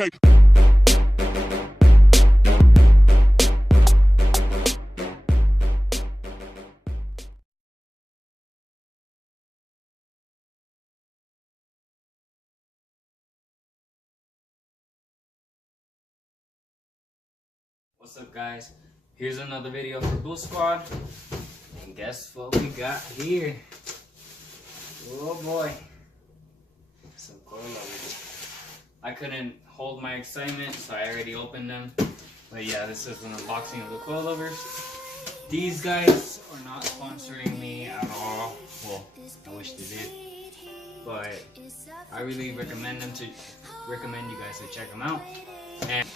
Okay. What's up, guys? Here's another video for Bull Squad, and guess what we got here? Oh boy, some coilovers. I couldn't hold my excitement, so I already opened them. But yeah, this is an unboxing of the coilovers. These guys are not sponsoring me at all. Well, I wish they did, but I really recommend you guys to check them out. And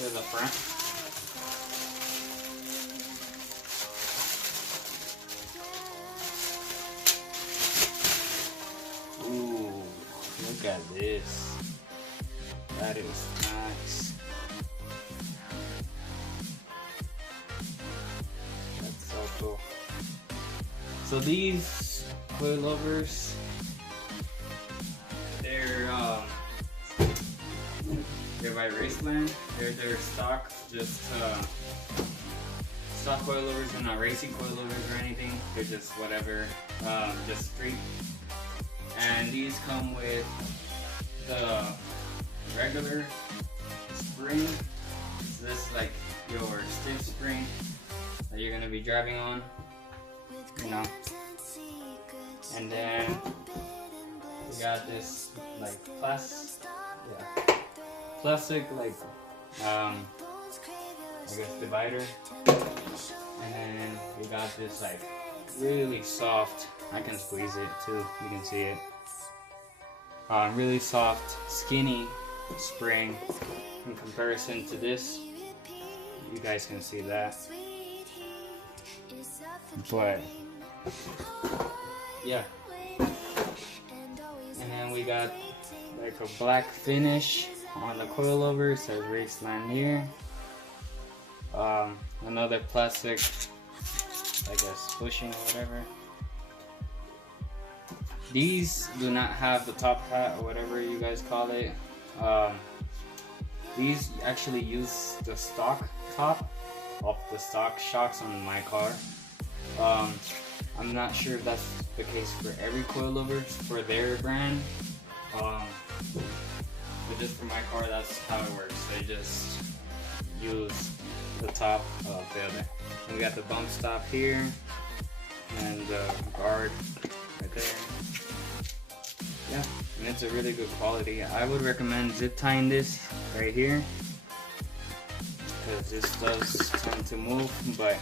there's the front. Ooh, look at this. That is nice. That's so cool. So these coilovers, they're by Raceland. They're stock, just stock coilovers. They're not racing coilovers or anything. They're just whatever, just street. And these come with the regular spring. So this is like your stiff spring that you're gonna be driving on, you know. And then we got this like plastic like I guess divider, and then we got this like really soft, I can squeeze it too, you can see it, really soft skinny spring in comparison to this. You guys can see that, but yeah. And then we got like a black finish on the coilover, says Raceland here. Another plastic, I guess, bushing or whatever. These do not have the top hat or whatever you guys call it. These actually use the stock top of the stock shocks on my car. I'm not sure if that's the case for every coilover for their brand. But just for my car, that's how it works. They just use the top of the other. And we got the bump stop here and the guard right there. Yeah, and it's a really good quality. I would recommend zip tying this right here, because this does tend to move. But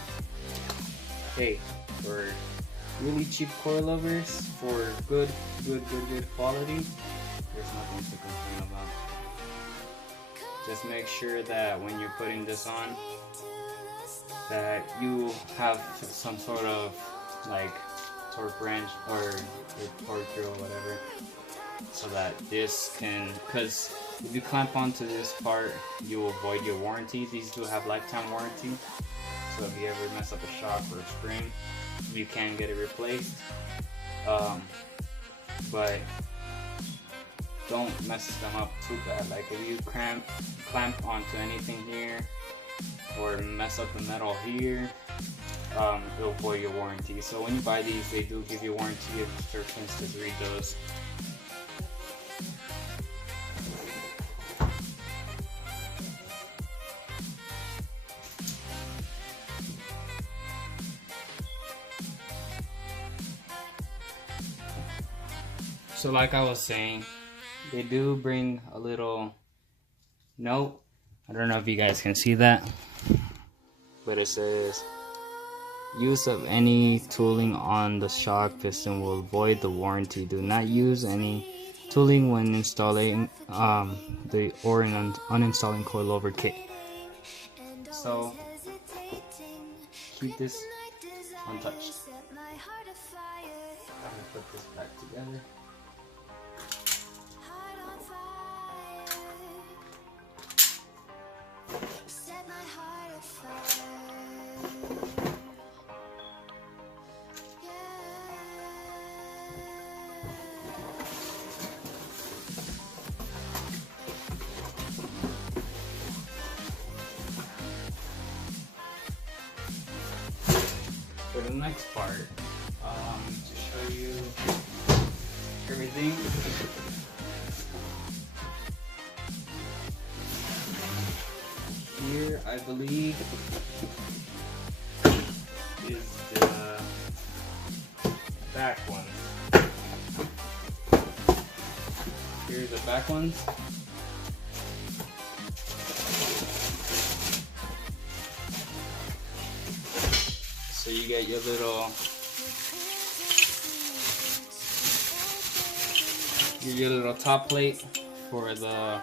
hey, for really cheap coilovers for good quality, there's nothing to complain about. Just make sure that when you're putting this on, that you have some sort of like torque wrench or a torque drill, whatever, so that this can, because if you clamp onto this part, you will void your warranty. These do have lifetime warranty, so if you ever mess up a shock or a spring, you can get it replaced. But don't mess them up too bad. Like if you clamp onto anything here or mess up the metal here, it'll void your warranty. So when you buy these, they do give you a warranty of instructions to read those. So like I was saying, they do bring a little note. I don't know if you guys can see that, but it says, use of any tooling on the shock piston will void the warranty. Do not use any tooling when installing uninstalling coilover kit. So keep this untouched. I'm gonna put this back together. the next part, to show you everything. Here, I believe, is the back one. Here's the back ones. So you get your little top plate for the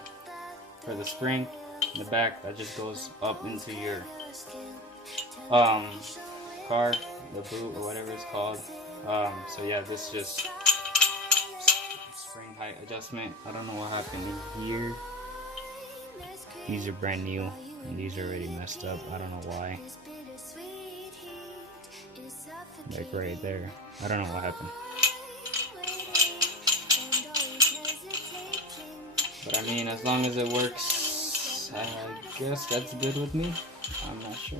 spring in the back that just goes up into your car, the boot or whatever it's called. So yeah, this is just spring height adjustment. I don't know what happened here. These are brand new and these are already messed up. I don't know why. Like right there. I don't know what happened. But I mean, as long as it works, I guess that's good with me. I'm not sure.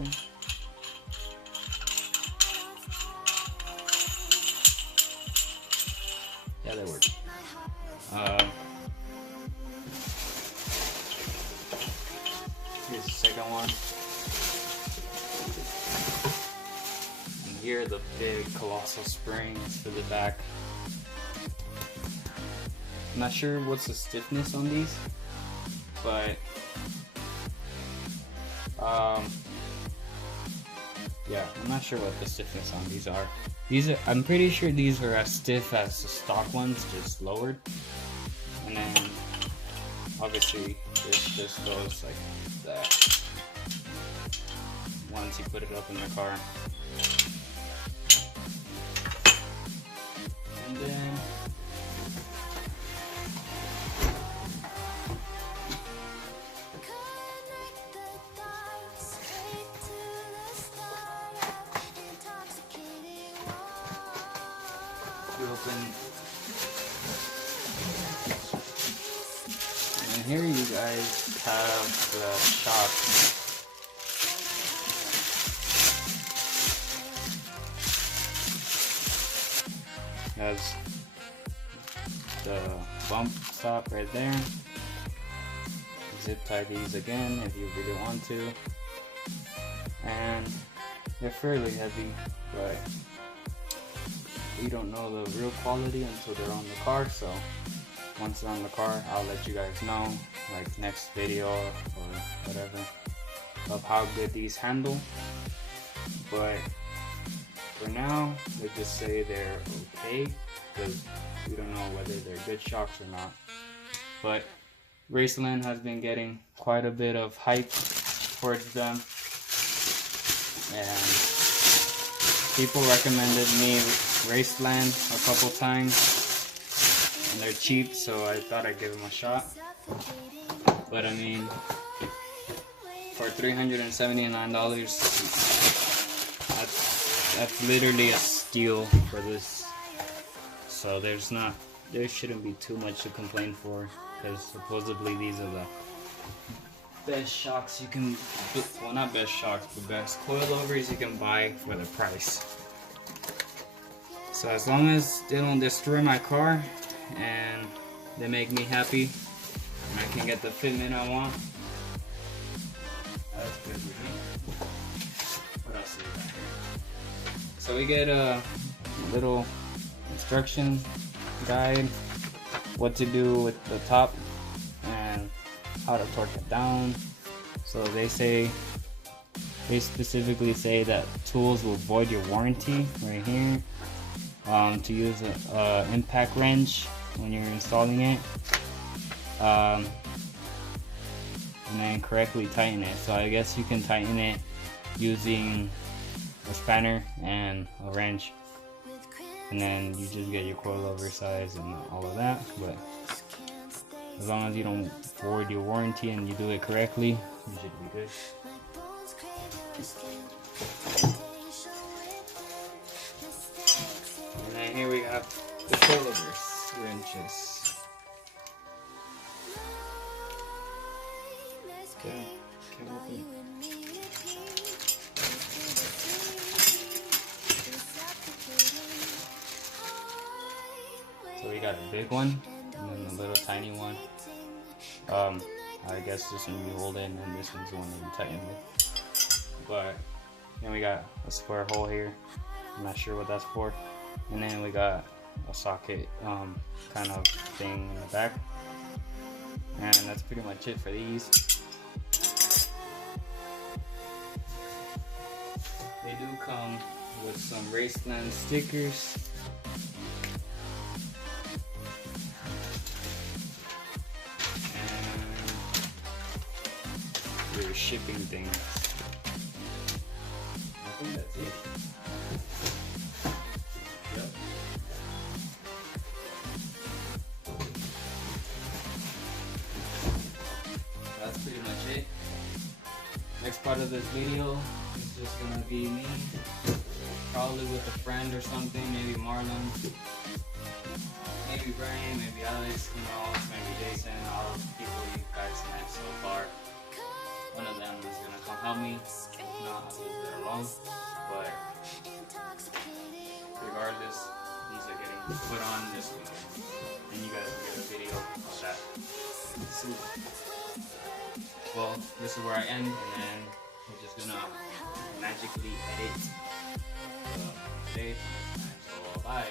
Yeah, that works. Here's the second one. And here are the big colossal springs for the back. I'm not sure what's the stiffness on these, but yeah, I'm not sure what the stiffness on these are. I'm pretty sure these are as stiff as the stock ones, just lowered. And then obviously this just goes like that once you put it up in your car. And then open, and here you guys have the shocks. Has the bump stop right there. Zip tie these again if you really want to, and they're fairly heavy, but we don't know the real quality until they're on the car. So once they're on the car, I'll let you guys know, like next video or whatever, of how good these handle. But for now, let's just say they're okay, because we don't know whether they're good shocks or not. But Raceland has been getting quite a bit of hype towards them, and people recommended me Raceland a couple times, and they're cheap, so I thought I'd give them a shot. But I mean, for $379, that's literally a steal for this. So there shouldn't be too much to complain for, because supposedly these are the best shocks you can, well, not best shocks, but best coilovers you can buy for the price. So as long as they don't destroy my car and they make me happy and I can get the fitment I want, that's good with me. What else do we got here? So we get a little instruction guide, what to do with the top and how to torque it down. So they specifically say that tools will void your warranty right here. To use an impact wrench when you're installing it, and then correctly tighten it. So I guess you can tighten it using a spanner and a wrench, and then you just get your coilover size and all of that. But as long as you don't void your warranty and you do it correctly, you should be good. And then here we have the coilover wrenches. Okay, can't open it. got a big one and then a little tiny one. I guess this one you hold in and this one's the one that you tighten with. But then we got a square hole here. I'm not sure what that's for. And then we got a socket kind of thing in the back. And that's pretty much it for these. They do come with some Raceland stickers. And your shipping things. I think that's it. Yep. That's pretty much it. Next part of this video is just gonna be me, probably with a friend or something, maybe Marlon, maybe Brian, maybe Alex, who knows, maybe Jason, all the people you guys met so far. One of them is gonna come help me, if not, I'll do it alone. But regardless, these are getting put on this week, and you guys will get a video of that soon. Well, this is where I end, and then we're just gonna magically edit the day. So, bye.